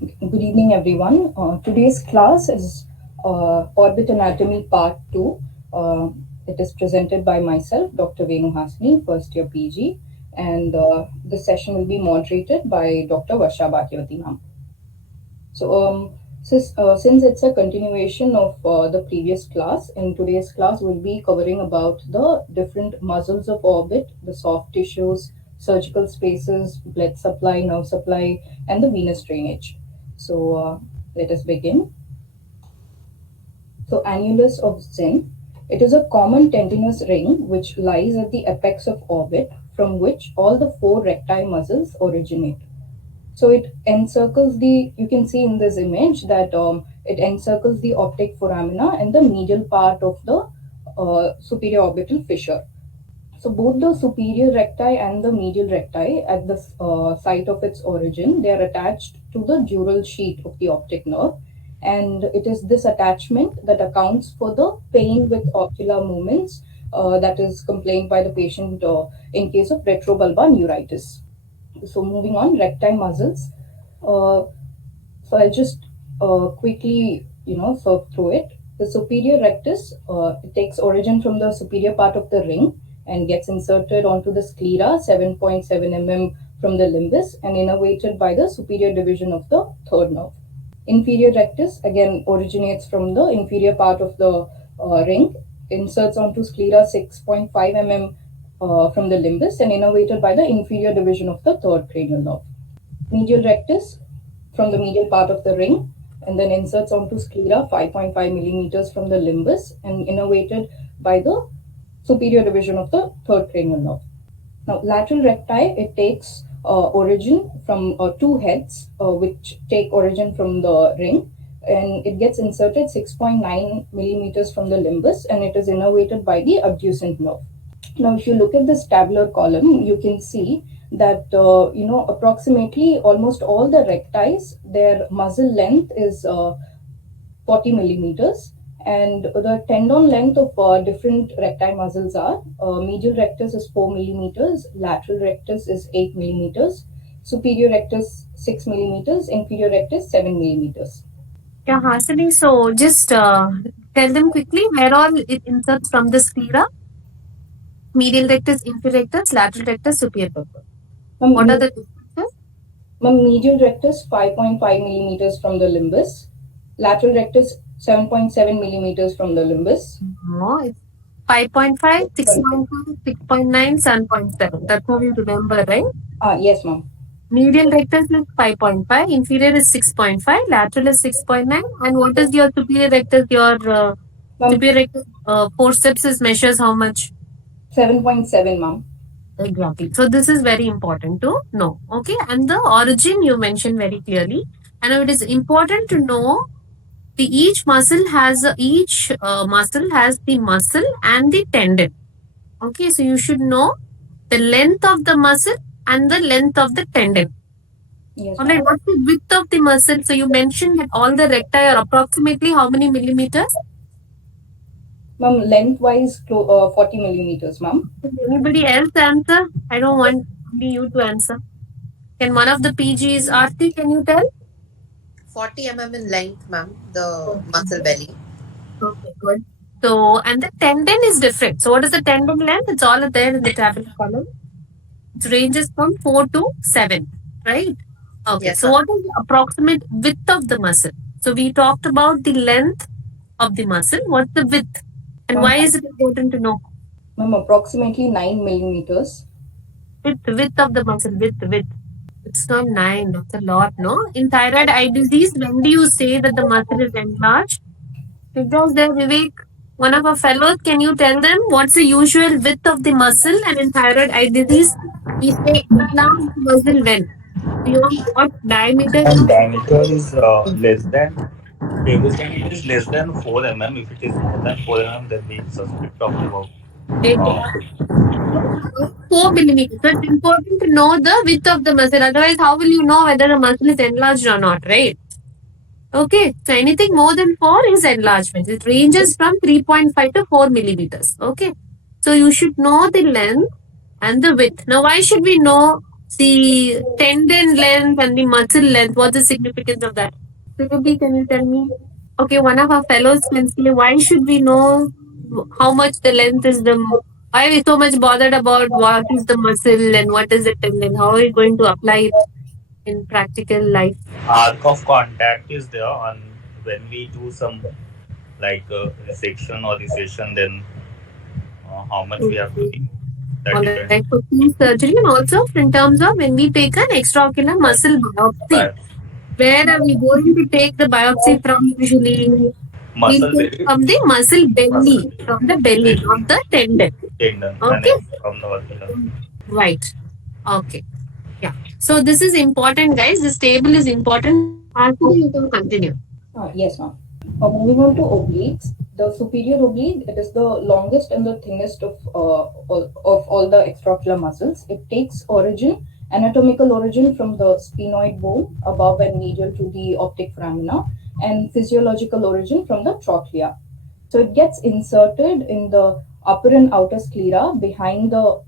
Good evening, everyone. Today's class is Orbit Anatomy Part 2. It is presented by myself, Dr. Venuhasini, first year PG, and this session will be moderated by Dr. Varsha Backiavathy ma'am. So, since it's a continuation of the previous class, in today's class we'll be covering about the different muscles of orbit, the soft tissues, surgical spaces, blood supply, nerve supply, and the venous drainage. So let us begin. So annulus of Zen. It is a common tendinous ring which lies at the apex of orbit, from which all the four recti muscles originate. So it encircles you can see in this image that it encircles the optic foramina and the medial part of the superior orbital fissure. So both the superior recti and the medial recti at the site of its origin, they are attached to the dural sheath of the optic nerve. And it is this attachment that accounts for the pain with ocular movements that is complained by the patient in case of retrobulbar neuritis. So moving on, recti muscles. So I'll just quickly, surf through it. The superior rectus, it takes origin from the superior part of the ring and gets inserted onto the sclera 7.7 mm from the limbus and innervated by the superior division of the third nerve. Inferior rectus again originates from the inferior part of the ring, inserts onto sclera 6.5 mm from the limbus and innervated by the inferior division of the third cranial nerve. Medial rectus from the medial part of the ring and then inserts onto sclera 5.5 millimeters from the limbus and innervated by the superior division of the third cranial nerve. Now, lateral recti, it takes origin from two heads which take origin from the ring, and it gets inserted 6.9 millimeters from the limbus and it is innervated by the abducent nerve. Now, if you look at this tabular column, you can see that, approximately almost all the rectis, their muzzle length is 40 millimeters. And the tendon length of different recti muscles are medial rectus is 4 millimeters, lateral rectus is 8 millimeters, superior rectus 6 millimeters, inferior rectus 7 millimeters. Yeah, Hasini, so just tell them quickly where all it inserts from the sclera. Medial rectus, inferior rectus, lateral rectus, superior rectus. What are the differences? Medial rectus 5.5 millimeters from the limbus, lateral rectus 7.7 millimeters from the limbus. No, it's 5.5, 6.5, 6.9, 7.7. That's how you remember, right? Yes, ma'am. Medial rectus is 5.5, inferior is 6.5, lateral is 6.9. And what is your superior rectus? Your superior rectus forceps is measures how much? 7.7, ma'am. Exactly. So this is very important to know. Okay. And the origin you mentioned very clearly. And it is important to know each muscle has the muscle and the tendon. Okay. So you should know the length of the muscle and the length of the tendon. Yes, Alright. What's the width of the muscle? So you mentioned that all the recti are approximately how many millimeters? Ma'am, lengthwise 40 millimeters, ma'am. Anybody else answer? I don't want only you to answer. Can one of the PGs, Aarti, can you tell? 40 mm in length, ma'am, the muscle belly. Okay, good. So, and the tendon is different. So, what is the tendon length? It's all there in the tabular column. It ranges from 4 to 7, right? Okay. Yes, so, ma'am. what is the approximate width of the muscle? So, we talked about the length of the muscle. What's the width? And why is it important to know? Ma'am, approximately 9 millimeters. Width of the muscle, width. It's not 9. That's a lot, no? In thyroid eye disease, when do you say that the muscle is enlarged? Because there, Vivek, one of our fellows, can you tell them what's the usual width of the muscle? And in thyroid eye disease, we say enlarged muscle when? Beyond what diameter? And diameter is less than, table diameter is less than 4 mm. If it is more than 4 mm, then we suspect of about 4 millimeters. So it's important to know the width of the muscle. Otherwise, how will you know whether a muscle is enlarged or not, right? Okay, so anything more than 4 is enlargement. It ranges from 3.5 to 4 millimeters. Okay, so you should know the length and the width. Now, why should we know the tendon length and the muscle length. What's the significance of that? Surubi, can you tell me? Okay, one of our fellows can say, why should we know how much the length is why are we so much bothered about what is the muscle and what is the tendon? How are we going to apply it in practical life? Arc of contact is there on when we do some resection or recession, then how much we have to do. That All depends. right, for key surgery and also in terms of when we take an extraocular muscle biopsy. Right. Where are we going to take the biopsy from usually? Muscle We take belly. from the muscle belly, from the belly, not the tendon. Tendon. Okay. And from the vertebra. Right. Okay. Yeah. So this is important, guys. This table is important. You can continue. Yes, ma'am. Moving on to obliques, the superior oblique, it is the longest and the thinnest of all the extraocular muscles. It takes anatomical origin from the sphenoid bone above and medial to the optic foramina, and physiological origin from the trochlea. So it gets inserted in the upper and outer sclera behind the,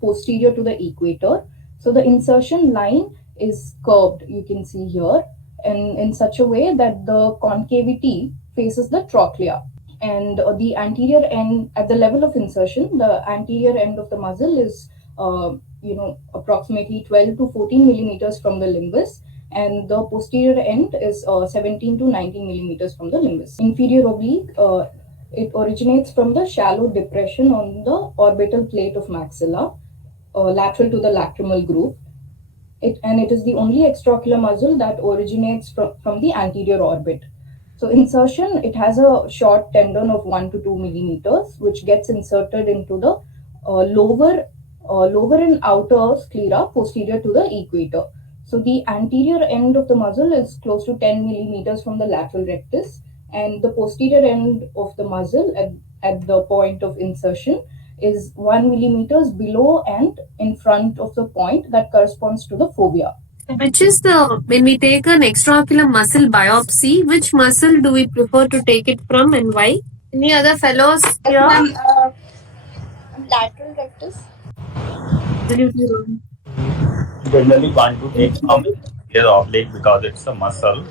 posterior to the equator. So the insertion line is curved, you can see here, and in such a way that the concavity faces the trochlea. And the anterior end, at the level of insertion, the anterior end of the muzzle is, approximately 12 to 14 millimeters from the limbus, and the posterior end is 17 to 19 millimeters from the limbus. Inferior oblique, it originates from the shallow depression on the orbital plate of maxilla, lateral to the lacrimal groove. It is the only extraocular muscle that originates from the anterior orbit. So insertion, it has a short tendon of 1 to 2 millimeters, which gets inserted into the lower and outer sclera posterior to the equator. So the anterior end of the muzzle is close to 10 millimeters from the lateral rectus, and the posterior end of the muzzle at the point of insertion is 1 millimeters below and in front of the point that corresponds to the fovea. Which is when we take an extraocular muscle biopsy, which muscle do we prefer to take it from and why? Any other fellows here? Lateral rectus. Absolutely wrong. Generally want to take from the oblique because it's a muscle,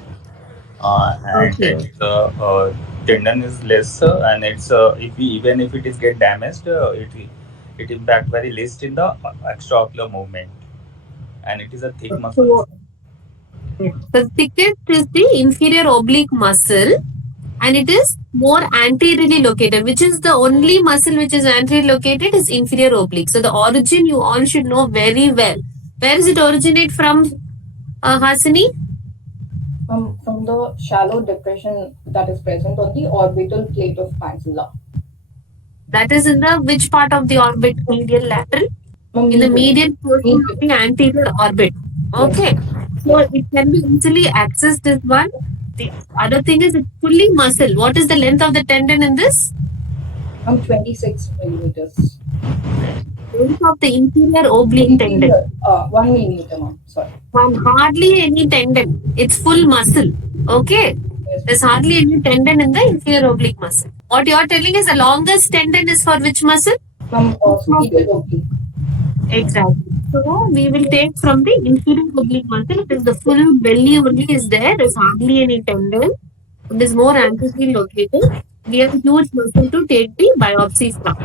and Okay. the tendon is less, and it's even if it is get damaged, it impact very least in the extraocular movement, and it is a thick muscle. The thickest is the inferior oblique muscle, and it is more anteriorly located, which is the only muscle which is anteriorly located is inferior oblique. So the origin you all should know very well. Where does it originate from, Hasini? From the shallow depression that is present on the orbital plate of maxilla. That is in the which part of the orbit? Medial, lateral? In the medial portion of the anterior orbit. Okay. So it can be easily accessed, this one. The other thing is it's fully muscle. What is the length of the tendon in this? 26 millimeters. Length of the inferior oblique tendon. 1 millimeter, ma'am. Sorry. Hardly any tendon. It's full muscle. Okay. Yes. There's hardly any tendon in the inferior oblique muscle. What you're telling is the longest tendon is for which muscle? From superior oblique. Exactly. So we will take from the inferior oblique muscle. It is the full belly only is there. There's hardly any tendon. It is more anteriorly located. We have a huge muscle to take the biopsy from.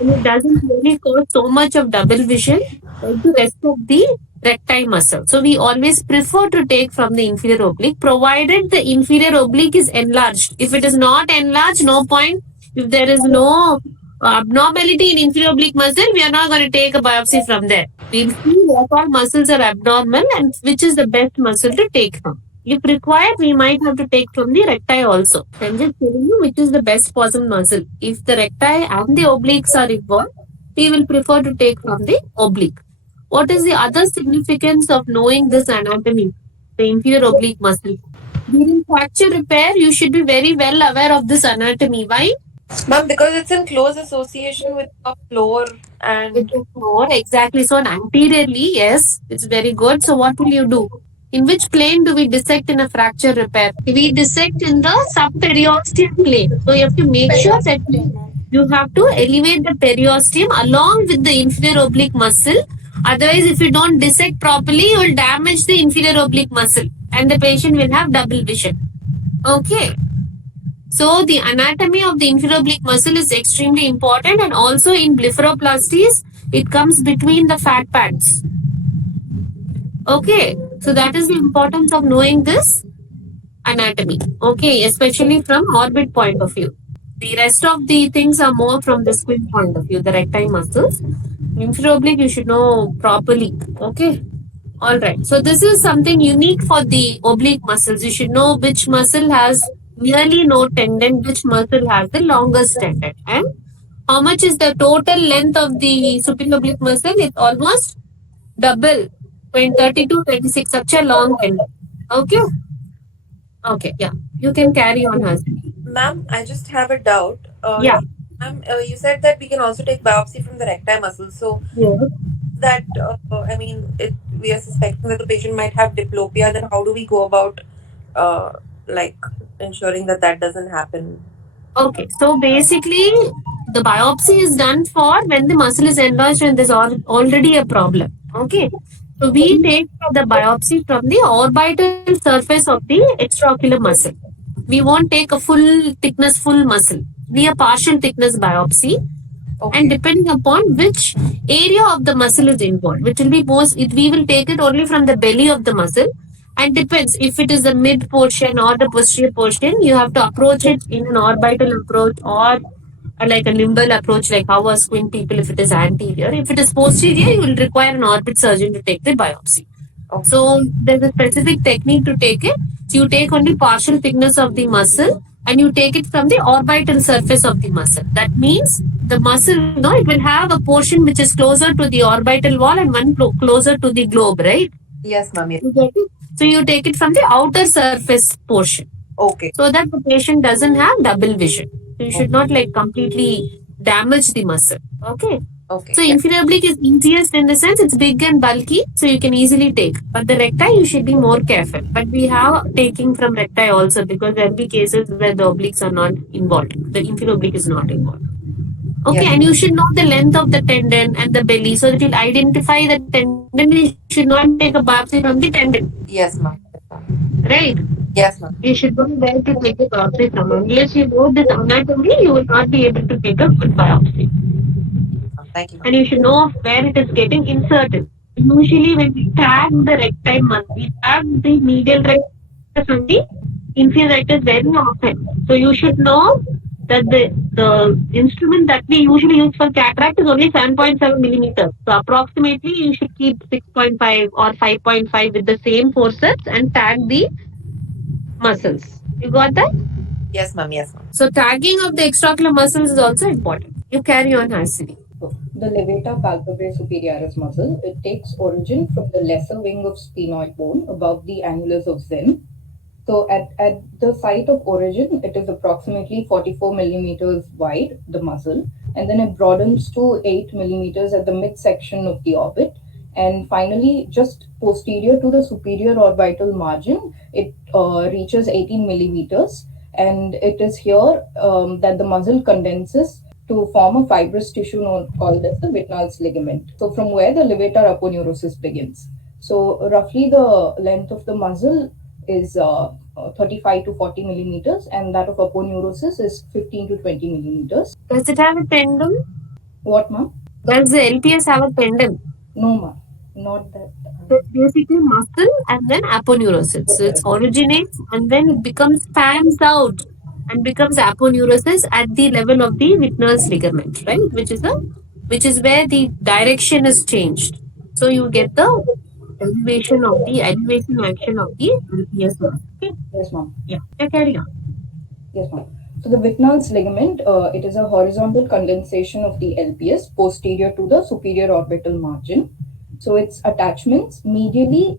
And it doesn't really cause so much of double vision like the rest of the recti muscle. So we always prefer to take from the inferior oblique, provided the inferior oblique is enlarged. If it is not enlarged, no point. If there is no abnormality in inferior oblique muscle, we are not going to take a biopsy from there. We'll see what all muscles are abnormal and which is the best muscle to take from. If required, we might have to take from the recti also. I'm just telling you which is the best possible muscle. If the recti and the obliques are involved, we will prefer to take from the oblique. What is the other significance of knowing this anatomy, the inferior oblique muscle? During fracture repair, you should be very well aware of this anatomy. Why? Ma'am, because it's in close association with the floor and With the floor, exactly. So anteriorly, yes, it's very good. So what will you do? In which plane do we dissect in a fracture repair? We dissect in the subperiosteum plane. So you have to make sure that you have to elevate the periosteum along with the inferior oblique muscle Otherwise, if you don't dissect properly, you will damage the inferior oblique muscle and the patient will have double vision. Okay. So the anatomy of the inferior oblique muscle is extremely important, and also in blepharoplasties, it comes between the fat pads. Okay. So that is the importance of knowing this anatomy. Okay, especially from orbit point of view. The rest of the things are more from the squint point of view, the recti muscles. Inferior oblique you should know properly. Okay. All right. So this is something unique for the oblique muscles. You should know which muscle has nearly no tendon, which muscle has the longest tendon, and how much is the total length of the superior oblique muscle. It's almost double, 30 to 26, such a long tendon. Okay. Okay. Yeah. You can carry on, husband. Ma'am, I just have a doubt. Yeah. Ma'am, you said that we can also take biopsy from the recti muscle. So Yes. that we are suspecting that the patient might have diplopia. Then how do we go about like ensuring that that doesn't happen? Okay, so basically, the biopsy is done for when the muscle is enlarged and there's already a problem. Okay, so we take the biopsy from the orbital surface of the extraocular muscle. We won't take a full thickness, full muscle. Be a partial thickness biopsy, and depending upon which area of the muscle is involved, which will be we will take it only from the belly of the muscle, and depends if it is the mid portion or the posterior portion. You have to approach it in an orbital approach or like a limbal approach, like how a squint people if it is anterior. If it is posterior, you will require an orbit surgeon to take the biopsy. So there's a specific technique to take it. So you take only partial thickness of the muscle and you take it from the orbital surface of the muscle. That means the muscle, no, it will have a portion which is closer to the orbital wall and one closer to the globe, right? Yes, ma'am. Yes. So you take it from the outer surface portion. Okay. So that the patient doesn't have double vision. So you should not like completely damage the muscle. Okay. Okay. So inferior oblique is easiest in the sense it's big and bulky, so you can easily take. But the recti you should be more careful. But we have taking from recti also because there will be cases where the obliques are not involved. The inferior oblique is not involved. Okay, and you should know the length of the tendon and the belly so that you'll identify the tendon. You should not take a biopsy from the tendon. Yes, ma'am. Right? Yes, ma'am. You should know where to take a biopsy from. Unless you know this anatomy, you will not be able to take a good biopsy. Thank you. And you should know where it is getting inserted. Usually, when we tag the recti muscle, we tag the medial rectus from the inferior rectus very often. So you should know that the instrument that we usually use for cataract is only 7.7 millimeters. So approximately, you should keep 6.5 or 5.5 with the same forceps and tag the muscles. You got that? Yes, ma'am. Yes, ma'am. So tagging of the extraocular muscles is also important. You carry on, Hasini. The levator palpebrae superioris muscle, it takes origin from the lesser wing of sphenoid bone above the annulus of Zen. So at the site of origin, it is approximately 44 millimeters wide, the muscle, and then it broadens to 8 millimeters at the midsection of the orbit. And finally, just posterior to the superior orbital margin, it reaches 18 millimeters. And it is here that the muscle condenses to form a fibrous tissue called as the Wittnall's ligament. So from where the levator aponeurosis begins. So roughly the length of the muscle is 35 to 40 millimeters, and that of aponeurosis is 15 to 20 millimeters. Does it have a tendon? What, ma'am? Does the LPS have a tendon? No, ma'am. Not that. So it's basically muscle and then aponeurosis. So it originates and then it becomes fans out and becomes aponeurosis at the level of the Wittnall's ligament, right? Which is where the direction is changed. So you get the elevation action of the LPS muscle. Okay? Yes, ma'am. Yeah, carry on. Yes, ma'am. So the Wittnall's ligament, it is a horizontal condensation of the LPS posterior to the superior orbital margin. So its attachments medially,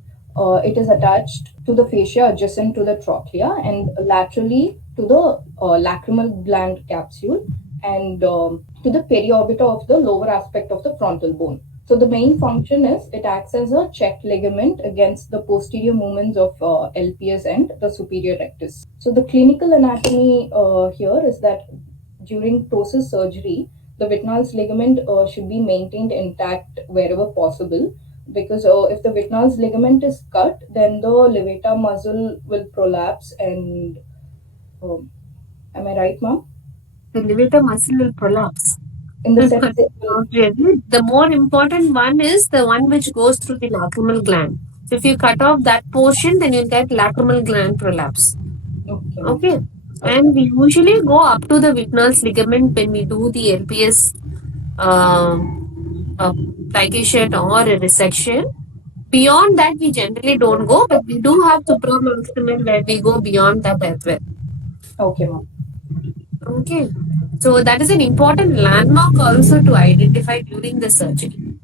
it is attached to the fascia adjacent to the trochlea and laterally to the lacrimal gland capsule and to the periorbita of the lower aspect of the frontal bone. So the main function is it acts as a check ligament against the posterior movements of LPS and the superior rectus. So the clinical anatomy here is that during ptosis surgery, the Wittnall's ligament should be maintained intact wherever possible, because if the Wittnall's ligament is cut, then the levator muscle will prolapse and am I right, ma'am? The levator muscle will prolapse. In the sense it will, Not really. The more important one is the one which goes through the lacrimal gland. So if you cut off that portion, then you'll get lacrimal gland prolapse. okay. Okay. And we usually go up to the Wittnall's ligament when we do the LPS plication or a resection. Beyond that, we generally don't go, but we do have supramaximal where we go beyond that as well. Okay, ma'am. Okay. So that is an important landmark also to identify during the surgery.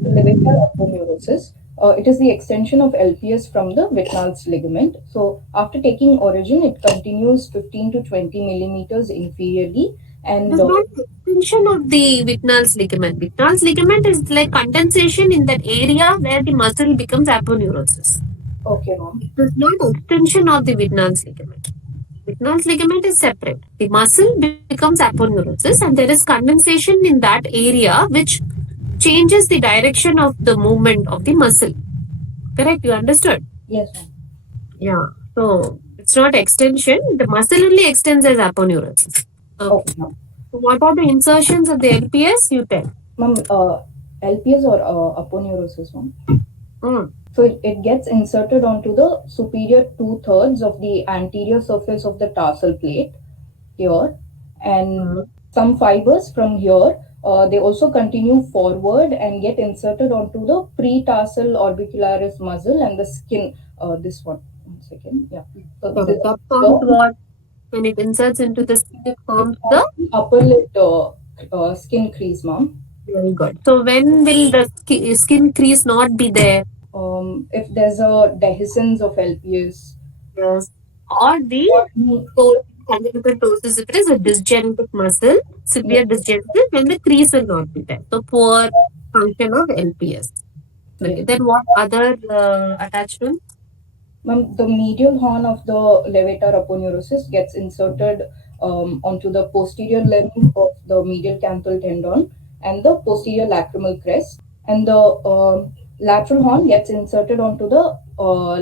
Levator aponeurosis. It is the extension of LPS from the Wittnall's ligament. So after taking origin, it continues 15 to 20 millimeters inferiorly, and It's not extension of the Wittnall's ligament. Wittnall's ligament is like condensation in that area where the muscle becomes aponeurosis. okay, ma'am. It is not extension of the Wittnall's ligament. Wittnall's ligament is separate. The muscle becomes aponeurosis, and there is condensation in that area which changes the direction of the movement of the muscle. Correct? You understood? Yes, ma'am. Yeah. So it's not extension. The muscle only extends as aponeurosis. Okay, ma'am. So what are the insertions of the LPS? You tell. Ma'am, LPS or aponeurosis, ma'am? Mm. So it gets inserted onto the superior 2/3 of the anterior surface of the tarsal plate here, and some fibers from here, they also continue forward and get inserted onto the pretarsal orbicularis muscle and the skin. This one second, yeah. So this, That forms what? When it inserts into the skin, it forms the upper lid skin crease, ma'am. very good. So when will the skin crease not be there? If there's a dehiscence of LPS, Yes. Or the congenital ptosis, if it is a dysgenetic muscle, severe dysgenesis, then the crease will not be there. So poor function of LPS. Okay. Then what other attachments? ma'am, the medial horn of the levator aponeurosis gets inserted onto the posterior limb of the medial canthal tendon and the posterior lacrimal crest, and the lateral horn gets inserted onto the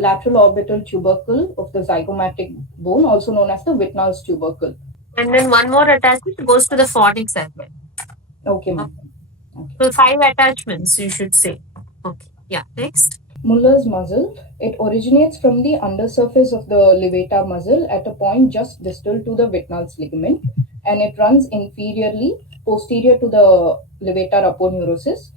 lateral orbital tubercle of the zygomatic bone, also known as the Wittnall's tubercle. And then one more attachment goes to the fornix as well. Okay, ma'am. So 5 attachments, you should say. Okay. Yeah. Next. Muller's muscle. It originates from the undersurface of the levator muscle at a point just distal to the Wittnall's ligament, and it runs inferiorly, posterior to the levator aponeurosis.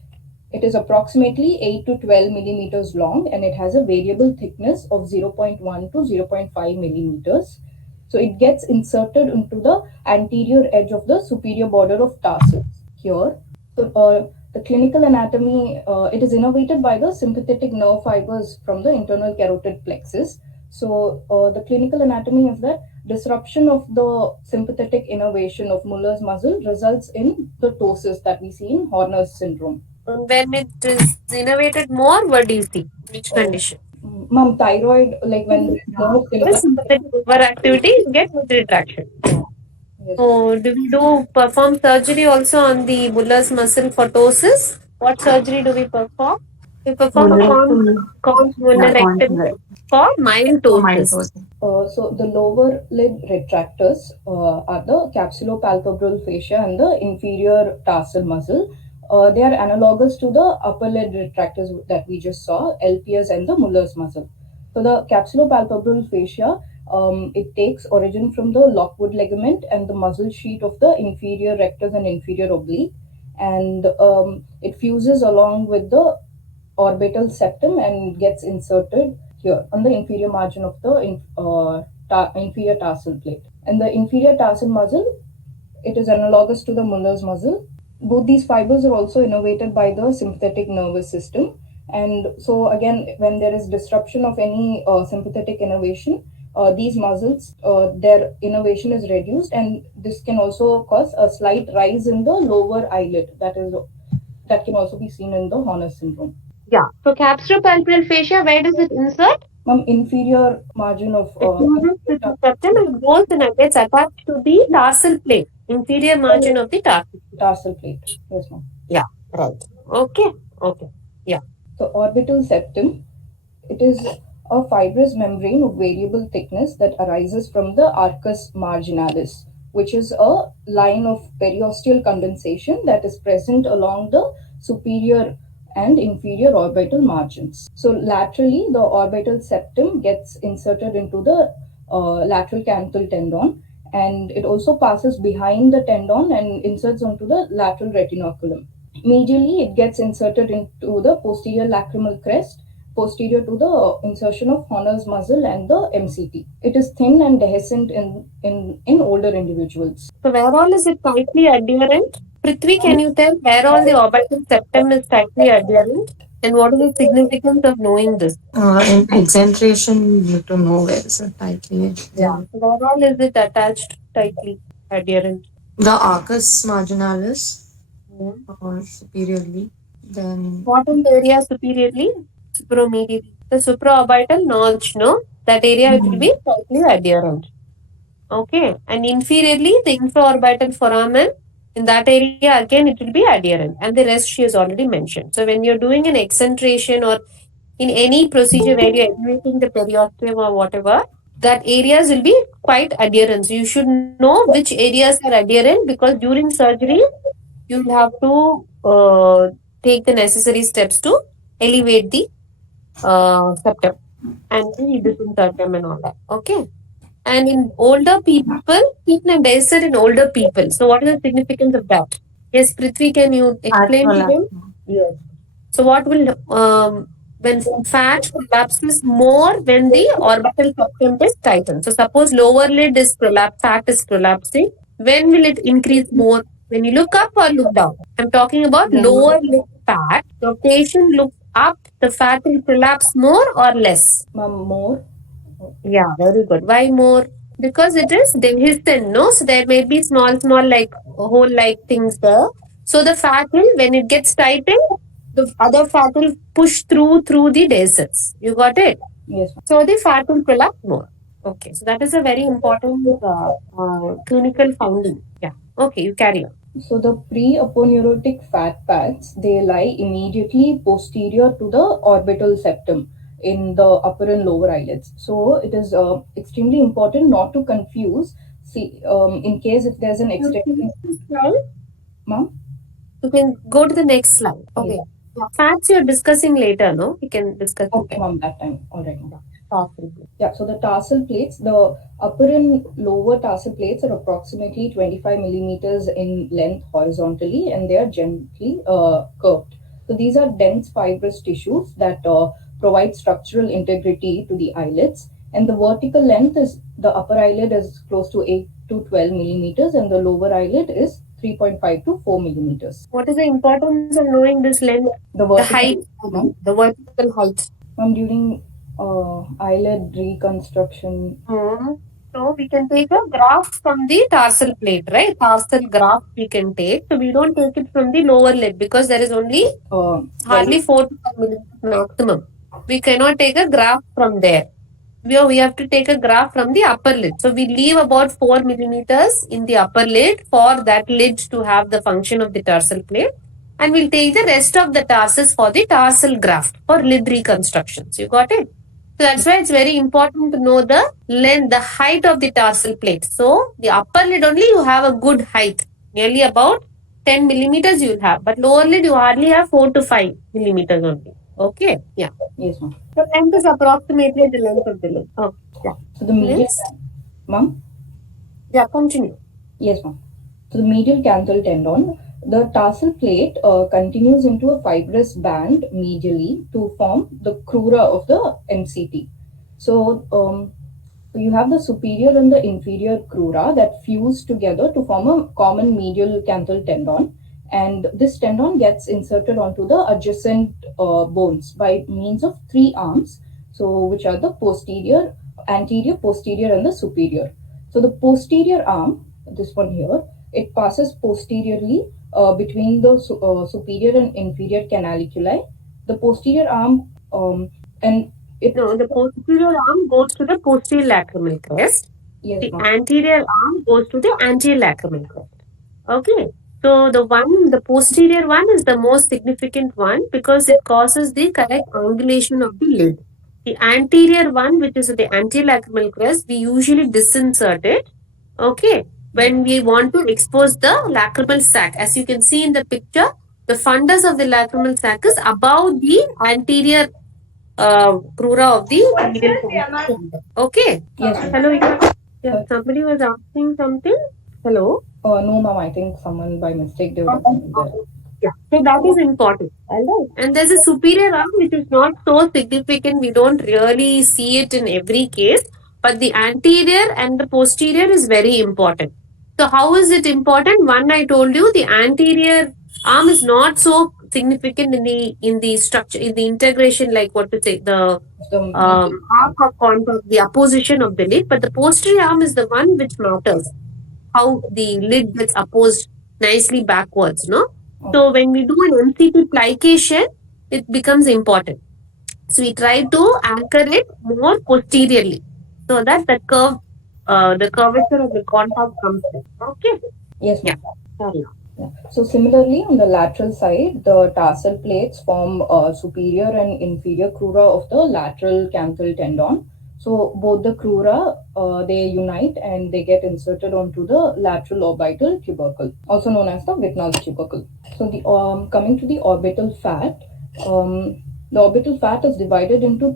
It is approximately 8 to 12 millimeters long, and it has a variable thickness of 0.1 to 0.5 millimeters. So it gets inserted into the anterior edge of the superior border of tarsals here. So the clinical anatomy, it is innervated by the sympathetic nerve fibers from the internal carotid plexus. So the clinical anatomy is that disruption of the sympathetic innervation of Muller's muscle results in the ptosis that we see in Horner's syndrome. When it is innervated more, what do you see? Which condition? Ma'am, thyroid, like when more Sympathetic overactivity, you get retraction. Yes. So, do we perform surgery also on the Muller's muscle for ptosis? What surgery do we perform? We perform a convolulectomy for mild ptosis. So the lower lid retractors are the capsulopalpebral fascia and the inferior tarsal muscle. They are analogous to the upper lid retractors that we just saw, LPS and the Muller's muscle. So the capsulopalpebral fascia, it takes origin from the Lockwood ligament and the muscle sheet of the inferior rectus and inferior oblique, and it fuses along with the orbital septum and gets inserted here on the inferior margin of the inferior tarsal plate. And the inferior tarsal muscle, it is analogous to the Muller's muscle. Both these fibers are also innervated by the sympathetic nervous system. And so again, when there is disruption of any sympathetic innervation, these muscles, their innervation is reduced, and this can also cause a slight rise in the lower eyelid. That can also be seen in the Horner syndrome. Yeah. So capsulopalpebral fascia, where does it insert? Inferior margin of septum, and goes and gets attached to the tarsal plate, inferior margin of the tarsal plate. tarsal plate. Yes, ma'am. Yeah, right. Okay. Okay. Yeah. So orbital septum, it is a fibrous membrane of variable thickness that arises from the arcus marginalis, which is a line of periosteal condensation that is present along the superior and inferior orbital margins. So laterally, the orbital septum gets inserted into the lateral canthal tendon, and it also passes behind the tendon and inserts onto the lateral retinaculum. Medially, it gets inserted into the posterior lacrimal crest, posterior to the insertion of Horner's muscle and the MCT. It is thin and dehiscent in older individuals. So where all is it tightly adherent? Prithvi, can you tell where all the orbital septum is tightly adherent? And what is the significance of knowing this? In exenteration, you need to know where is it tightly. Yeah. So where all is it attached tightly adherent? The arcus marginalis or superiorly. Then What in the area superiorly? Supromedially. The supraorbital notch, no? That area it will be tightly adherent. Okay. And inferiorly, the infraorbital foramen, in that area again it will be adherent. And the rest she has already mentioned. So when you're doing an exentration or in any procedure where you're elevating the periosteum or whatever, that areas will be quite adherent. So you should know which areas are adherent, because during surgery you will have to take the necessary steps to elevate the septum and the disintertum and all that. Okay. And in older people, people and desert in older people. So what is the significance of that? Yes, Prithvi, can you explain to them? Yes. So what will when fat collapses more when the orbital septum is tightened? So suppose lower lid is fat is prolapsing. When will it increase more? When you look up or look down? I'm talking about lower lid fat. The patient looks up, the fat will prolapse more or less? More. Yeah, very good. Why more? Because it is dehiscent, no? So there may be small like hole like things there. So the fat will, when it gets tightened, the other fat will push through the dehiscence. You got it? Yes. So the fat will prolapse more. Okay, so that is a very important clinical finding. Yeah. Okay, you carry on. So the pre-aponeurotic fat pads, they lie immediately posterior to the orbital septum in the upper and lower eyelids. So it is extremely important not to confuse. See, in case if there's an extension. Ma'am? You can go to the next slide. Okay. Yeah. Fats you're discussing later, no? We can discuss. Okay, ma'am, that time. All right. Tarsal. Yeah, so the tarsal plates, the upper and lower tarsal plates are approximately 25 millimeters in length horizontally, and they are gently curved. So these are dense fibrous tissues that provide structural integrity to the eyelids, and the vertical length is, the upper eyelid is close to 8 to 12 millimeters and the lower eyelid is 3.5 to 4 millimeters. What is the importance of knowing this length? The height. The vertical height. During eyelid reconstruction. So we can take a graph from the tarsal plate, right? Tarsal graph we can take. So we don't take it from the lower lid because there is only hardly 4 to 5 millimeters maximum. We cannot take a graph from there. We have to take a graph from the upper lid. So we leave about 4 millimeters in the upper lid for that lid to have the function of the tarsal plate. And we'll take the rest of the tarsus for the tarsal graft for lid reconstructions. You got it? So that's why it's very important to know the length, the height of the tarsal plate. So the upper lid only you have a good height, nearly about 10 millimeters you'll have. But lower lid you hardly have 4 to 5 millimeters only. Okay? Yeah. Yes, ma'am. The length is approximately the length of the lid. Oh, yeah. So the medial, ma'am? Yeah, continue. Yes, ma'am. So the medial canthal tendon, the tarsal plate continues into a fibrous band medially to form the crura of the MCT. So you have the superior and the inferior crura that fuse together to form a common medial canthal tendon. And this tendon gets inserted onto the adjacent bones by means of 3 arms, so which are the posterior, anterior, posterior, and the superior. So the posterior arm, this one here, it passes posteriorly between the superior and inferior canaliculi. The posterior arm the posterior arm goes to the posterior lacrimal crest. Yes, the anterior arm goes to the anterior lacrimal crest. Okay. So the posterior one is the most significant one because it causes the correct angulation of the lid. The anterior one, which is the antilacrimal crest, we usually disinsert it. Okay. When we want to expose the lacrimal sac, as you can see in the picture, the fundus of the lacrimal sac is above the anterior crura of the medial fundus. Okay. Yes, ma'am. Hello. Yeah, somebody was asking something. Hello. No, ma'am. I think someone by mistake they would have there. Yeah, so that is important. Alright. And there's a superior arm which is not so significant. We don't really see it in every case, but the anterior and the posterior is very important. So how is it important? One, I told you the anterior arm is not so significant in the structure, in the integration, like what to say, the The arc of contact, the opposition of the lid, but the posterior arm is the one which matters. How the lid gets opposed nicely backwards, no? So when we do an MCT plication, it becomes important. So we try to anchor it more posteriorly so that the curvature of the contact comes in. Okay. Yes, ma'am. Sorry. Yeah. So similarly, on the lateral side, the tarsal plates form superior and inferior crura of the lateral canthal tendon. So both the crura, they unite and they get inserted onto the lateral orbital tubercle, also known as the Whitnall's tubercle. So the coming to the orbital fat, the orbital fat is divided into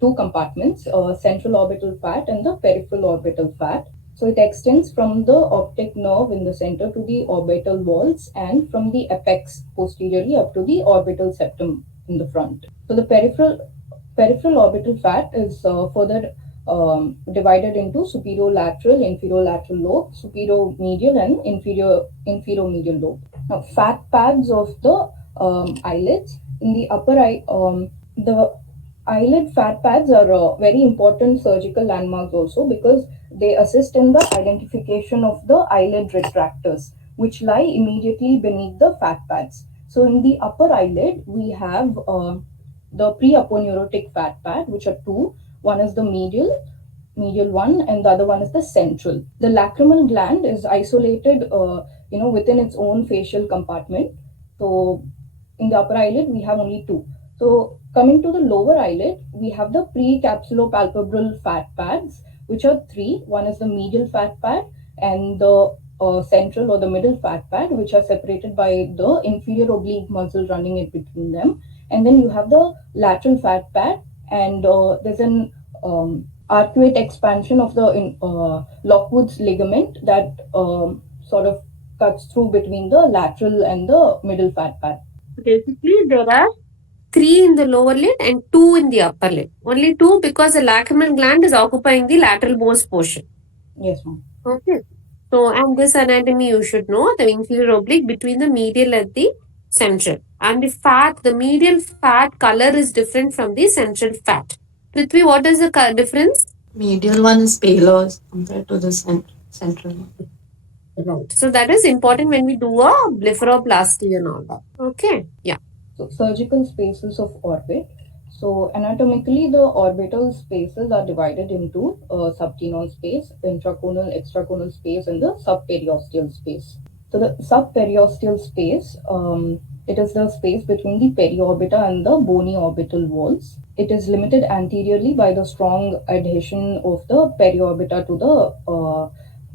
two compartments, central orbital fat and the peripheral orbital fat. So it extends from the optic nerve in the center to the orbital walls and from the apex posteriorly up to the orbital septum in the front. So the peripheral orbital fat is further divided into superolateral, inferolateral lobe, superomedial and inferomedial lobe. Now, fat pads of the eyelids in the upper eye, the eyelid fat pads are very important surgical landmarks also because they assist in the identification of the eyelid retractors, which lie immediately beneath the fat pads. So in the upper eyelid, we have the pre-aponeurotic fat pad, which are two. One is the medial one, and the other one is the central. The lacrimal gland is isolated, within its own facial compartment. So in the upper eyelid, we have only two. So coming to the lower eyelid, we have the pre-capsulopalpebral fat pads, which are three. One is the medial fat pad and the central or the middle fat pad, which are separated by the inferior oblique muscle running in between them. And then you have the lateral fat pad, and there's an arcuate expansion of the Lockwood's ligament that sort of cuts through between the lateral and the middle fat pad. Basically, there are 3 in the lower lid and 2 in the upper lid. Only 2 because the lacrimal gland is occupying the lateral most portion. Yes, ma'am. Okay. So, and this anatomy you should know, the inferior oblique between the medial and the central. And the medial fat color is different from the central fat. Prithvi, what is the difference? Medial one is paler compared to the central one. Right. So that is important when we do a blepharoplasty and all that. Okay. Yeah. So surgical spaces of orbit. So anatomically, the orbital spaces are divided into subtenon space, intraconal, extraconal space, and the subperiosteal space. So the subperiosteal space, it is the space between the periorbita and the bony orbital walls. It is limited anteriorly by the strong adhesion of the periorbita to the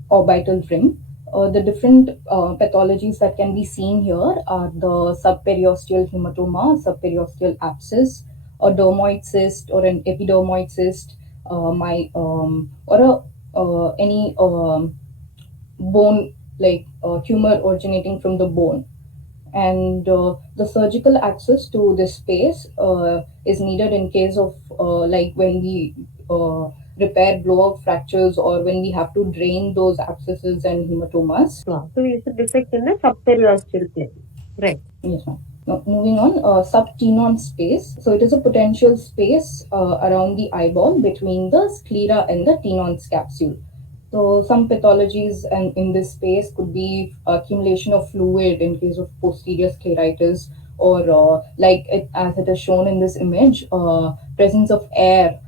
orbital rim. The different pathologies that can be seen here are the subperiosteal hematoma, subperiosteal abscess, a dermoid cyst or an epidermoid cyst, any bone like tumor originating from the bone. And the surgical access to this space is needed in case of like when we repair blowout fractures or when we have to drain those abscesses and hematomas. So we should dissect in the subperiosteal plane. Right. Yes, ma'am. Now, moving on, subtenon space. So it is a potential space around the eyeball between the sclera and the tenon's capsule. So some pathologies and in this space could be accumulation of fluid in case of posterior scleritis, or as it is shown in this image, presence of air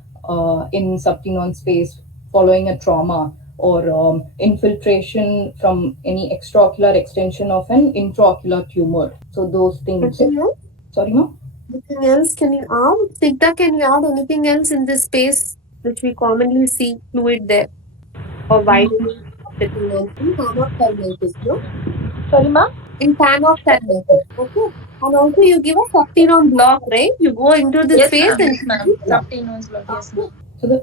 in subtenon space following a trauma, or infiltration from any extraocular extension of an intraocular tumor. So those things. Anything else? Sorry, ma'am? Anything else can you add? Sigda, can you add anything else in this space which we commonly see fluid there? Or widening of the tumour in ophthalmitis, no? Sorry, ma'am? In ophthalmitis, okay? And also you give a 40 round block, right? You go into the space and ma'am. 15 ounce block, yes, ma'am. So the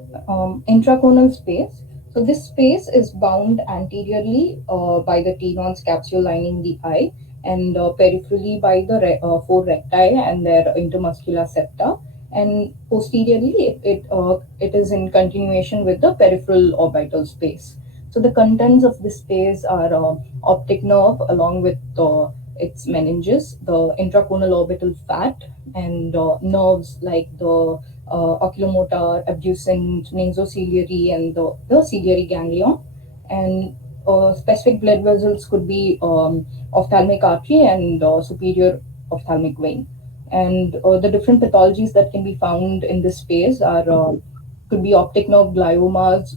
intraconal space. So this space is bound anteriorly by the T-nons capsule lining the eye, and peripherally by the four recti and their intermuscular septa, and posteriorly it is in continuation with the peripheral orbital space. So the contents of this space are optic nerve along with its meninges, the intraconal orbital fat, and nerves like the oculomotor, abducent, nasociliary, and the ciliary ganglion. And specific blood vessels could be ophthalmic artery and superior ophthalmic vein. And the different pathologies that can be found in this space are could be optic nerve gliomas,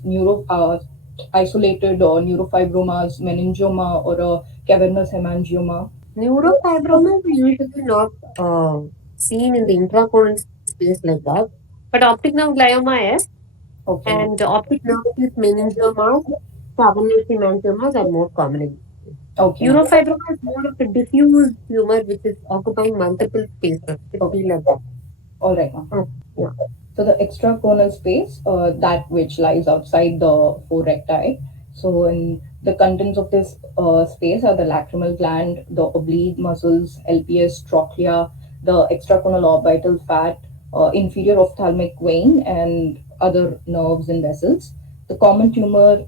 isolated or neurofibromas, meningioma, or a cavernous hemangioma. Neurofibromas are usually not seen in the intracorneal space like that. But optic nerve glioma is, Okay. and optic nerve meningiomas, cavernous hemangiomas are more common in. Okay. Neurofibroma is more of a diffuse tumor which is occupying multiple spaces. It will be like that. All right, ma'am. Yeah. So the extracorneal space, that which lies outside the four recti. So in the contents of this space are the lacrimal gland, the oblique muscles, LPS, trochlea, the extracorneal orbital fat, inferior ophthalmic vein, and other nerves and vessels. The common tumors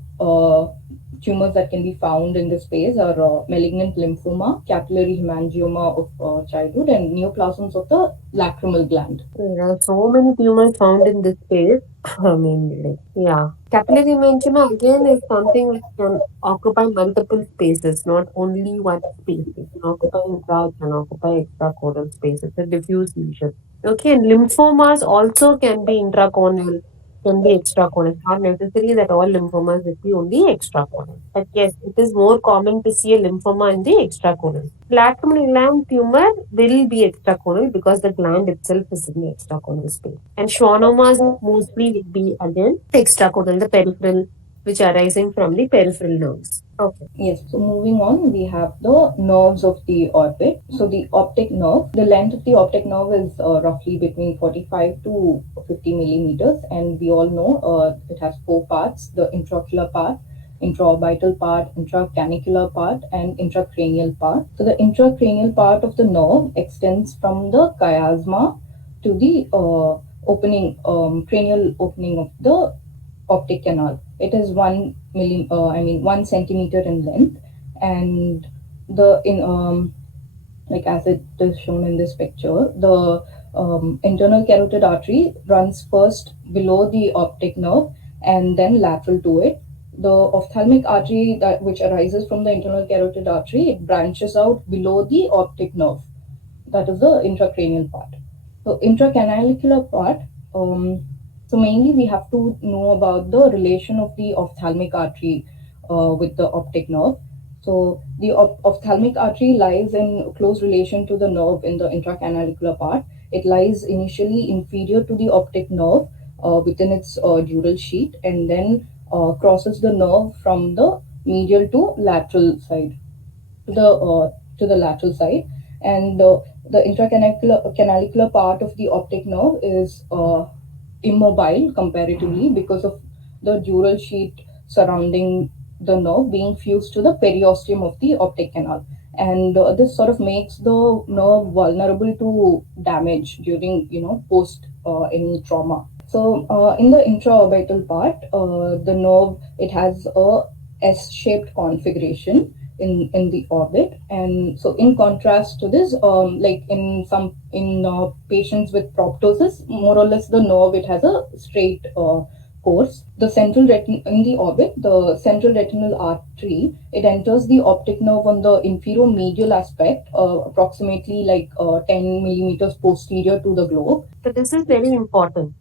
that can be found in this space are malignant lymphoma, capillary hemangioma of childhood, and neoplasms of the lacrimal gland. There are so many tumors found in this space. I mean, like, yeah. Capillary hemangioma again is something which can occupy multiple spaces, not only one space. It can occupy intra, it can occupy extracorneal space. It's a diffuse lesion. Okay, and lymphomas also can be intracorneal, can be extracorneal. It's not necessary that all lymphomas will be only extracorneal. But yes, it is more common to see a lymphoma in the extracorneal. Lacrimal gland tumor will be extracorneal because the gland itself is in the extracorneal space. And schwannomas mostly will be again extracorneal, the peripheral, which are arising from the peripheral nerves. Okay. Yes, so moving on, we have the nerves of the orbit. So the optic nerve, the length of the optic nerve is roughly between 45 to 50 millimeters, and we all know it has four parts: the intraocular part, intraorbital part, intracanicular part, and intracranial part. So the intracranial part of the nerve extends from the chiasma to the cranial opening of the optic canal. It is 1 centimeter in length, and like as it is shown in this picture, the internal carotid artery runs first below the optic nerve and then lateral to it. The ophthalmic artery which arises from the internal carotid artery, it branches out below the optic nerve. That is the intracranial part. So intracanalicula part. So mainly we have to know about the relation of the ophthalmic artery with the optic nerve. So the ophthalmic artery lies in close relation to the nerve in the intracanalicula part. It lies initially inferior to the optic nerve within its dural sheath, and then crosses the nerve from the medial to lateral side, to the lateral side. And the intracanalicula part of the optic nerve is immobile comparatively because of the dural sheath surrounding the nerve being fused to the periosteum of the optic canal. And this sort of makes the nerve vulnerable to damage during, post any trauma. So in the intraorbital part, the nerve, it has a S-shaped configuration in the orbit. And so in contrast to this, like in patients with proptosis, more or less the nerve, it has a straight course. The in the orbit, the central retinal artery, it enters the optic nerve on the inferior medial aspect, approximately like 10 millimeters posterior to the globe. So this is very important,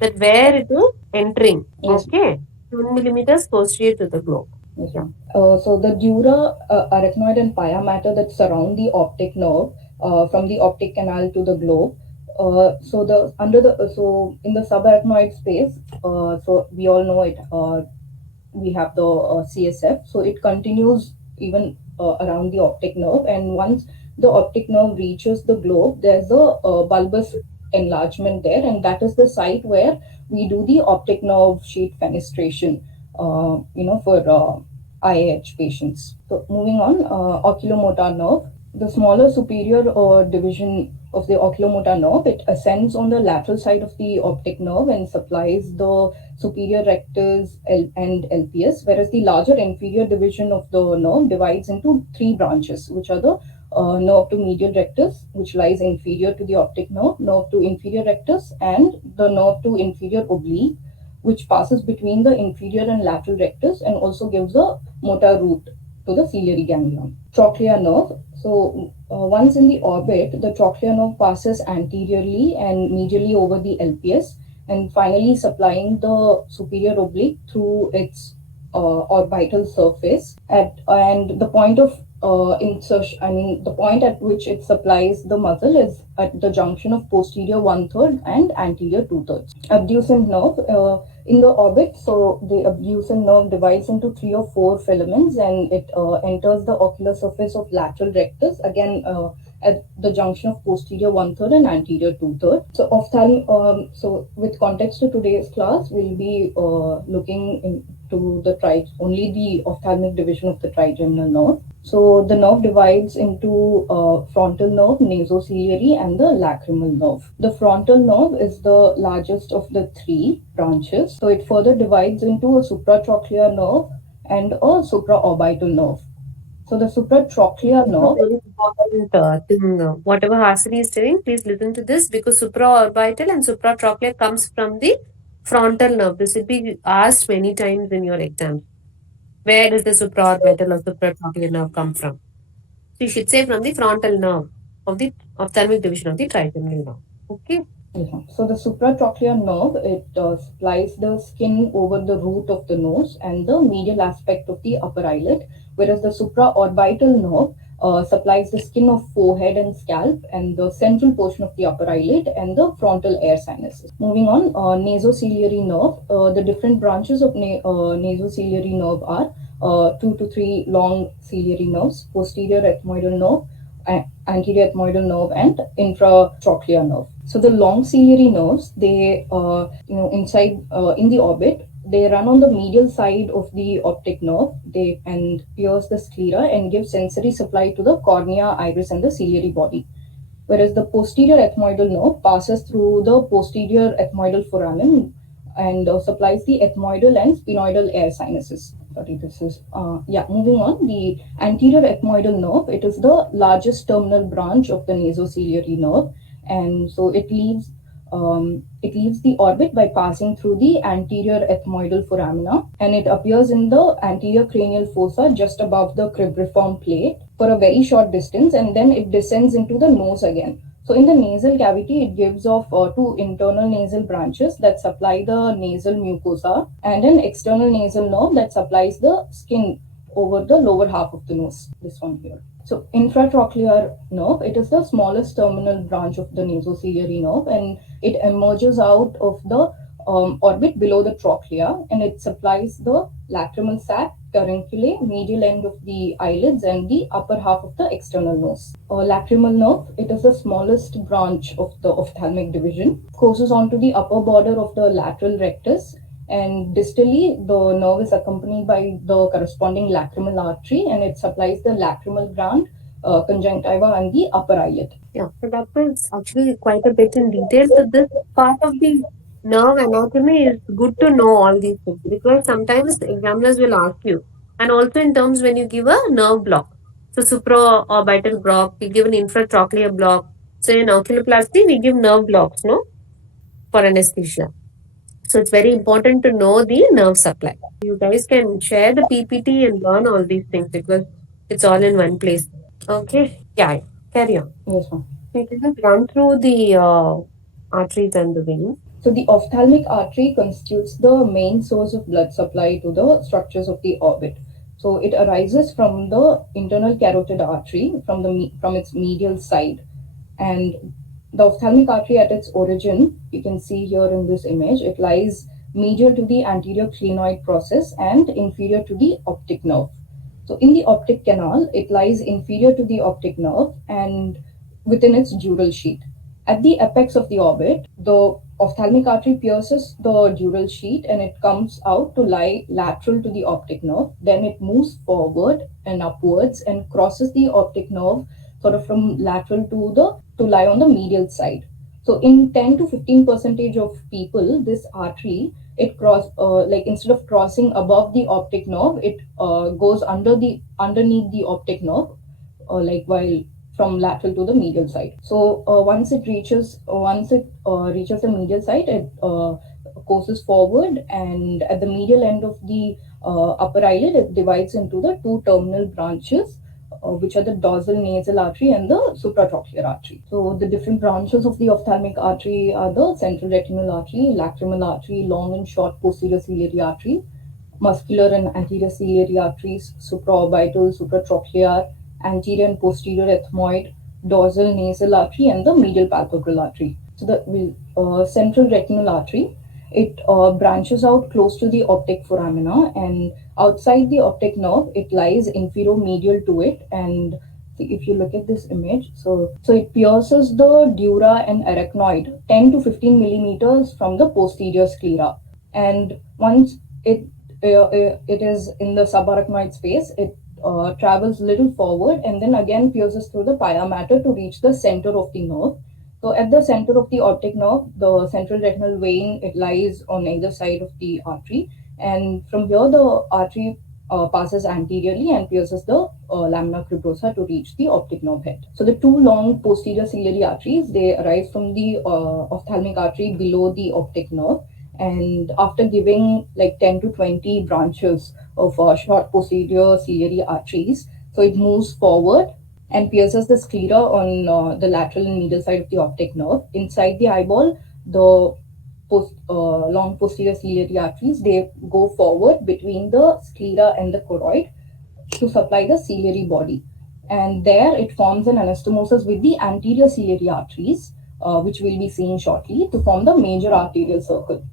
that where it is entering. Yes. Okay. 1 millimeters posterior to the globe. Yes, ma'am. So the dura, arachnoid and pia matter that surround the optic nerve from the optic canal to the globe. So the under the so in the subarachnoid space, so we all know it. We have the CSF, so it continues even around the optic nerve, and once the optic nerve reaches the globe, there's a bulbous enlargement there, and that is the site where we do the optic nerve sheath fenestration, for IAH patients. So moving on, oculomotor nerve. The smaller superior division of the oculomotor nerve, it ascends on the lateral side of the optic nerve and supplies the superior rectus and LPS, whereas the larger inferior division of the nerve divides into three branches, which are the nerve to medial rectus, which lies inferior to the optic nerve to inferior rectus, and the nerve to inferior oblique, which passes between the inferior and lateral rectus and also gives a motor route to the ciliary ganglion. Trochlear nerve. So once in the orbit, the trochlear nerve passes anteriorly and medially over the LPS, and finally supplying the superior oblique through its orbital surface and the point of insertion, the point at which it supplies the muscle is at the junction of posterior 1/3 and anterior 2/3. Abducent nerve. In the orbit, so the abducent nerve divides into 3 or 4 filaments, and it enters the ocular surface of lateral rectus, again at the junction of posterior 1/3 and anterior 2/3. So with context to today's class, we'll be looking into only the ophthalmic division of the trigeminal nerve. So the nerve divides into frontal nerve, nasociliary, and the lacrimal nerve. The frontal nerve is the largest of the three branches. So it further divides into a supratrochlear nerve and a supraorbital nerve. So the supratrochlear nerve. Very important thing. Whatever Hasini is saying, please listen to this, because supraorbital and supratrochlear comes from the frontal nerve. This will be asked many times in your exam. Where does the supraorbital or supratrochlear nerve come from? So you should say from the frontal nerve of the ophthalmic division of the trigeminal nerve. Okay. So the supratrochlear nerve, it supplies the skin over the root of the nose and the medial aspect of the upper eyelid, whereas the supraorbital nerve supplies the skin of forehead and scalp and the central portion of the upper eyelid and the frontal air sinuses. Moving on, nasociliary nerve. The different branches of nasociliary nerve are 2 to 3 long ciliary nerves, posterior ethmoidal nerve, anterior ethmoidal nerve, and infratrochlear nerve. So the long ciliary nerves, they inside in the orbit, they run on the medial side of the optic nerve. They pierce the sclera and give sensory supply to the cornea, iris, and the ciliary body. Whereas the posterior ethmoidal nerve passes through the posterior ethmoidal foramen and supplies the ethmoidal and sphenoidal air sinuses. Moving on, the anterior ethmoidal nerve, it is the largest terminal branch of the nasociliary nerve, and so it leaves the orbit by passing through the anterior ethmoidal foramina, and it appears in the anterior cranial fossa just above the cribriform plate for a very short distance, and then it descends into the nose again. So in the nasal cavity, it gives off 2 internal nasal branches that supply the nasal mucosa and an external nasal nerve that supplies the skin over the lower half of the nose, this one here. So infratrochlear nerve, it is the smallest terminal branch of the nasociliary nerve, and it emerges out of the orbit below the trochlea, and it supplies the lacrimal sac, carunculae, medial end of the eyelids, and the upper half of the external nose. Lacrimal nerve, it is the smallest branch of the ophthalmic division, courses onto the upper border of the lateral rectus, and distally the nerve is accompanied by the corresponding lacrimal artery, and it supplies the lacrimal gland, conjunctiva, and the upper eyelid. Yeah, so that was actually quite a bit in detail. So this part of the nerve anatomy is good to know all these things, because sometimes the examiners will ask you, and also in terms when you give a nerve block. So supraorbital block, we give an infratrochlear block. So in oculoplasty, we give nerve blocks, no, for anesthesia. So it's very important to know the nerve supply. You guys can share the PPT and learn all these things, because it's all in one place. Okay, carry on. Yes, ma'am. We can just run through the arteries and the veins. So the ophthalmic artery constitutes the main source of blood supply to the structures of the orbit. So it arises from the internal carotid artery from its medial side, and the ophthalmic artery at its origin, you can see here in this image, it lies medial to the anterior clinoid process and inferior to the optic nerve. So in the optic canal, it lies inferior to the optic nerve and within its dural sheath. At the apex of the orbit, the ophthalmic artery pierces the dural sheath and it comes out to lie lateral to the optic nerve. Then it moves forward and upwards and crosses the optic nerve sort of from lateral to lie on the medial side. So in 10 to 15% of people, this artery, it instead of crossing above the optic nerve, it goes underneath the optic nerve, while from lateral to the medial side. So once it reaches the medial side, it courses forward, and at the medial end of the upper eyelid, it divides into the two terminal branches, which are the dorsal nasal artery and the supratrochlear artery. So the different branches of the ophthalmic artery are the central retinal artery, lacrimal artery, long and short posterior ciliary artery, muscular and anterior ciliary arteries, supraorbital, supratrochlear, anterior and posterior ethmoid, dorsal nasal artery, and the medial palpebral artery. So the central retinal artery, it branches out close to the optic foramina, and outside the optic nerve, it lies infero-medial to it. And if you look at this image, so it pierces the dura and arachnoid 10 to 15 millimeters from the posterior sclera. And once it is in the subarachnoid space, it travels little forward and then again pierces through the pia mater to reach the center of the nerve. So at the center of the optic nerve, the central retinal vein, it lies on either side of the artery, and from here the artery passes anteriorly and pierces the lamina cribrosa to reach the optic nerve head. So the two long posterior ciliary arteries, they arise from the ophthalmic artery below the optic nerve, and after giving like 10 to 20 branches of short posterior ciliary arteries, so it moves forward and pierces the sclera on the lateral and medial side of the optic nerve. Inside the eyeball, the long posterior ciliary arteries, they go forward between the sclera and the choroid to supply the ciliary body. And there it forms an anastomosis with the anterior ciliary arteries, which we'll be seeing shortly, to form the major arterial circle.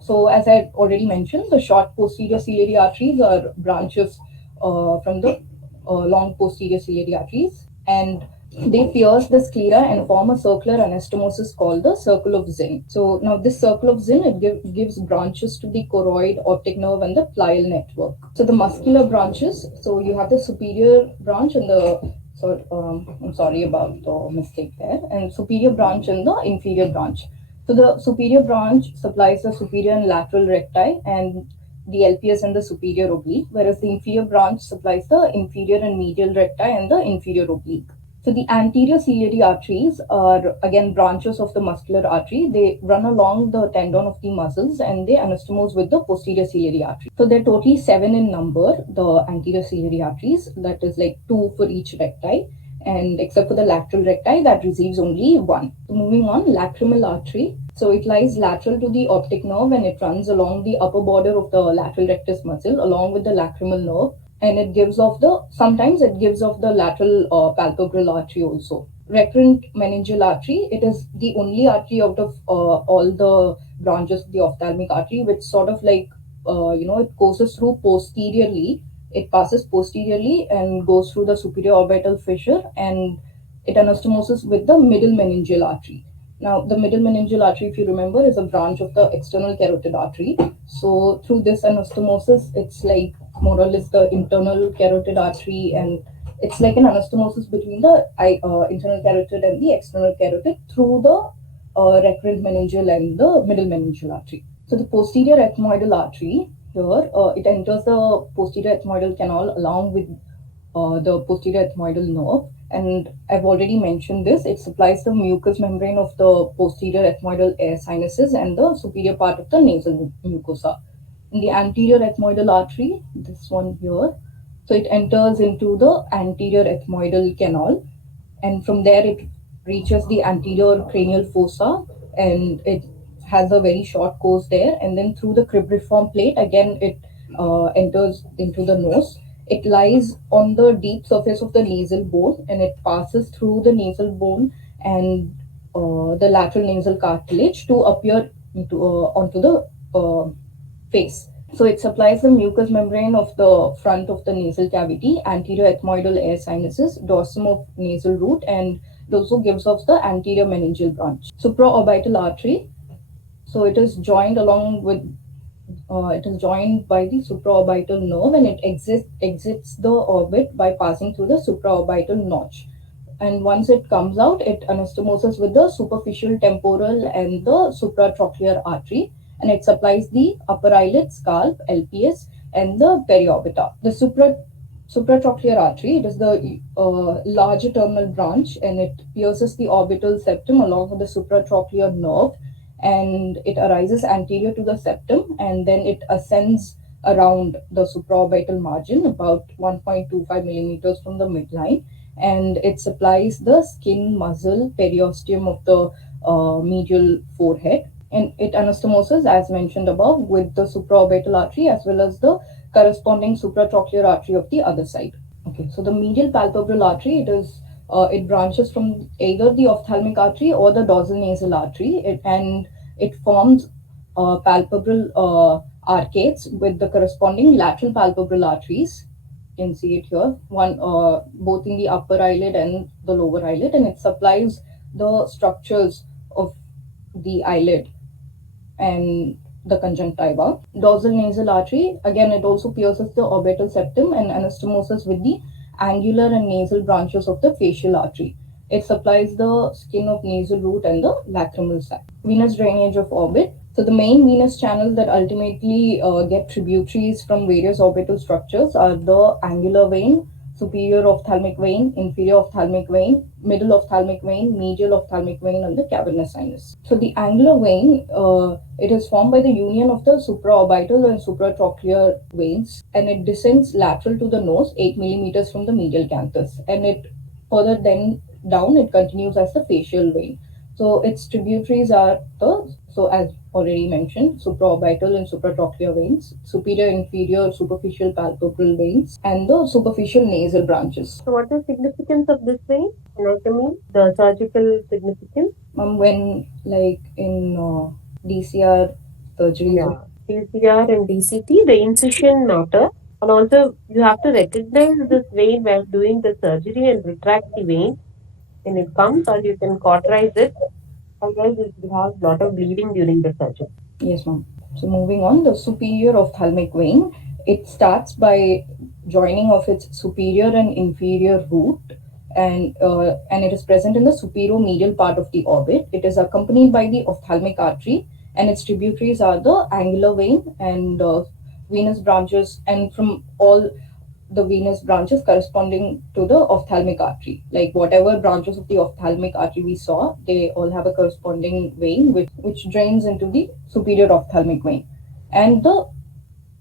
So as I already mentioned, the short posterior ciliary arteries are branches from the long posterior ciliary arteries, and they pierce the sclera and form a circular anastomosis called the circle of Zinn. So now this circle of Zinn, it gives branches to the choroid, optic nerve, and the plial network. So the muscular branches, so you have the superior branch and the, I'm sorry about the mistake there, and superior branch and the inferior branch. So the superior branch supplies the superior and lateral recti and the LPS and the superior oblique, whereas the inferior branch supplies the inferior and medial recti and the inferior oblique. So the anterior ciliary arteries are again branches of the muscular artery. They run along the tendon of the muscles and they anastomose with the posterior ciliary artery. So they're totally 7 in number, the anterior ciliary arteries, that is like 2 for each recti. And except for the lateral recti, that receives only 1. So moving on, lacrimal artery. So it lies lateral to the optic nerve and it runs along the upper border of the lateral rectus muscle along with the lacrimal nerve. And it gives off sometimes it gives off the lateral palpebral artery also. Recurrent meningeal artery, it is the only artery out of all the branches of the ophthalmic artery, which sort of like, it courses through posteriorly. It passes posteriorly and goes through the superior orbital fissure, and it anastomoses with the middle meningeal artery. Now, the middle meningeal artery, if you remember, is a branch of the external carotid artery. So through this anastomosis, it's like more or less the internal carotid artery, and it's like an anastomosis between the internal carotid and the external carotid through the recurrent meningeal and the middle meningeal artery. So the posterior ethmoidal artery, here, it enters the posterior ethmoidal canal along with the posterior ethmoidal nerve. And I've already mentioned this, it supplies the mucous membrane of the posterior ethmoidal air sinuses and the superior part of the nasal mucosa. In the anterior ethmoidal artery, this one here, so it enters into the anterior ethmoidal canal, and from there it reaches the anterior cranial fossa, and it has a very short course there, and then through the cribriform plate, again it enters into the nose. It lies on the deep surface of the nasal bone, and it passes through the nasal bone and the lateral nasal cartilage to appear onto the face. So it supplies the mucous membrane of the front of the nasal cavity, anterior ethmoidal air sinuses, dorsum of nasal root, and it also gives off the anterior meningeal branch. Supraorbital artery. So it is joined along with it is joined by the supraorbital nerve, and it exits the orbit by passing through the supraorbital notch. And once it comes out, it anastomoses with the superficial temporal and the supratrochlear artery, and it supplies the upper eyelid, scalp, LPS, and the periorbita. The supratrochlear artery, it is the larger terminal branch, and it pierces the orbital septum along with the supratrochlear nerve, and it arises anterior to the septum, and then it ascends around the supraorbital margin about 1.25 millimeters from the midline, and it supplies the skin, muscle, periosteum of the medial forehead, and it anastomoses, as mentioned above, with the supraorbital artery as well as the corresponding supratrochlear artery of the other side. Okay, so the medial palpebral artery, it branches from either the ophthalmic artery or the dorsal nasal artery, and it forms palpebral arcades with the corresponding lateral palpebral arteries. You can see it here, one both in the upper eyelid and the lower eyelid, and it supplies the structures of the eyelid and the conjunctiva. Dorsal nasal artery, again, it also pierces the orbital septum and anastomoses with the angular and nasal branches of the facial artery. It supplies the skin of nasal root and the lacrimal sac. Venous drainage of orbit. So the main venous channels that ultimately get tributaries from various orbital structures are the angular vein, superior ophthalmic vein, inferior ophthalmic vein, middle ophthalmic vein, medial ophthalmic vein, and the cavernous sinus. So the angular vein, it is formed by the union of the supraorbital and supratrochlear veins, and it descends lateral to the nose 8 millimeters from the medial canthus, and it further then down it continues as the facial vein. So its tributaries are as already mentioned, supraorbital and supratrochlear veins, superior, inferior, superficial palpebral veins, and the superficial nasal branches. So, what is the significance of this vein? Anatomy, the surgical significance? When, like in DCR surgery. Yeah, DCR and DCT, the incision matter. And also, you have to recognize this vein while doing the surgery and retract the vein when it comes, or you can cauterize it. Otherwise, it will have a lot of bleeding during the surgery. Yes, ma'am. So moving on, the superior ophthalmic vein, it starts by joining of its superior and inferior root, and it is present in the superior-medial part of the orbit. It is accompanied by the ophthalmic artery, and its tributaries are the angular vein and venous branches, and from all the venous branches corresponding to the ophthalmic artery. Like whatever branches of the ophthalmic artery we saw, they all have a corresponding vein which drains into the superior ophthalmic vein, and the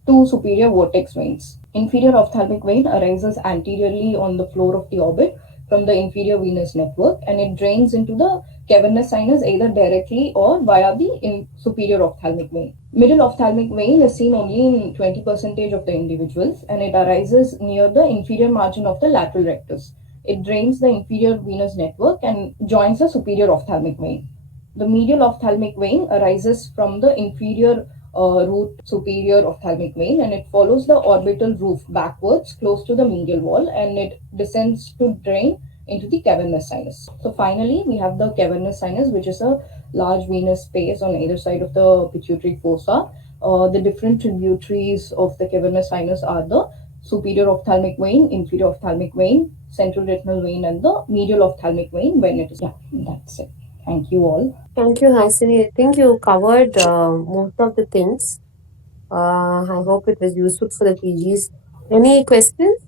two superior vortex veins. Inferior ophthalmic vein arises anteriorly on the floor of the orbit from the inferior venous network, and it drains into the cavernous sinus either directly or via the superior ophthalmic vein. Middle ophthalmic vein is seen only in 20% of the individuals, and it arises near the inferior margin of the lateral rectus. It drains the inferior venous network and joins the superior ophthalmic vein. The medial ophthalmic vein arises from the inferior root superior ophthalmic vein, and it follows the orbital roof backwards close to the medial wall, and it descends to drain into the cavernous sinus. So finally, we have the cavernous sinus, which is a large venous space on either side of the pituitary fossa. The different tributaries of the cavernous sinus are the superior ophthalmic vein, inferior ophthalmic vein, central retinal vein, and the medial ophthalmic vein when it is. Yeah, that's it. Thank you all. Thank you, Hasini. I think you covered most of the things. I hope it was useful for the PGs. Any questions?